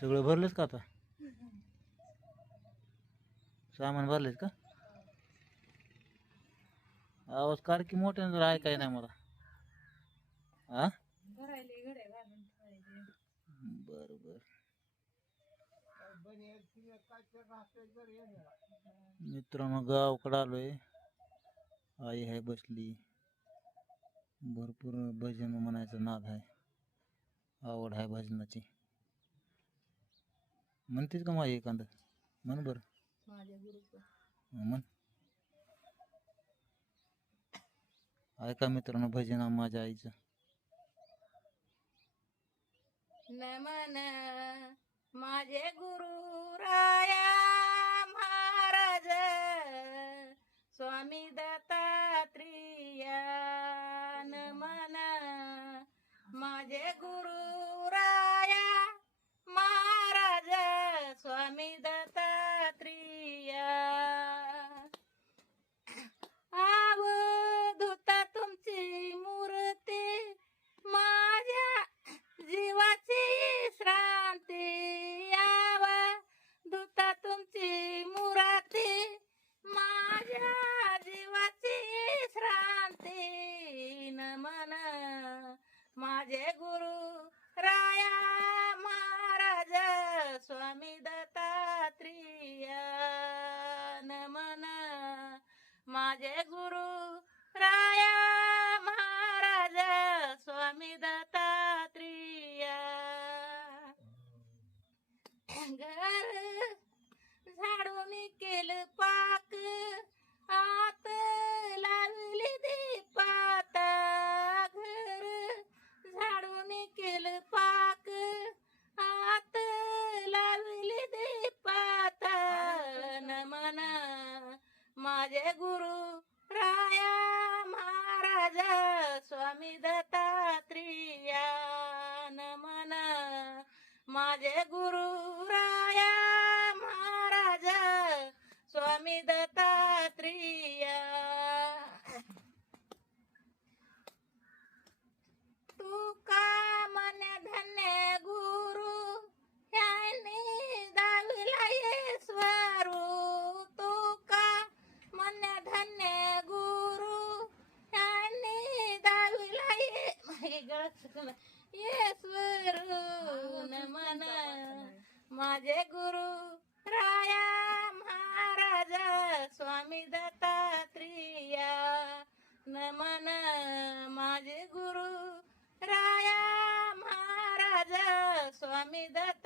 सगळं भरलेच का आता? सामान भरलेच का? आवाज कार की मोठ्यानं जरा ऐकाय नाही मला. हा बर बर. मित्रांनो गावाकडे आलोय. आई आहे बसली. भरपूर भजन म्हणायचा नाद आहे. आवड आहे भजनाची. म्हणतेच का माझी एखादं म्हण बर. म्हण. ऐका मित्रांनो भजन माझ्या आईचं. नमन माझे गुरु राया महाराज स्वामी दत्तात्रेया. नमन माझे गुरु राया महाराज स्वामी दत्तात्रेया. अवधूता तुमची मूर्ती माझ्या जीवाची श्रांती. अवधूता तुमची मूर्ती माझ्या जीवाची श्रांती. नमन माझे गुरु राया महाराज स्वामी दत्तात्रेया. नमन माझे गुरु राया महाराज स्वामी दत्तात्रेया. घर झाडून केलं पाक आत लावली दीपात. घर झाडून केलं पाक आत लावली दीपात. नमन माझे गुरु राया महाराज स्वामी दत्तात्रेया. नमन माझे गुरु राया महाराज स्वामी दत्तात्रेया. तुका मन धन्य गुरु यांनी दाविला ईश्वरू. तुका मन धन्य गुरु यांनी दाविला ईश्वरू. नमन माझे गुरु राया महाराज स्वामी दत्तात्रेया. नमन माझे गुरु राया महाराज स्वामी दत्तात्रेया.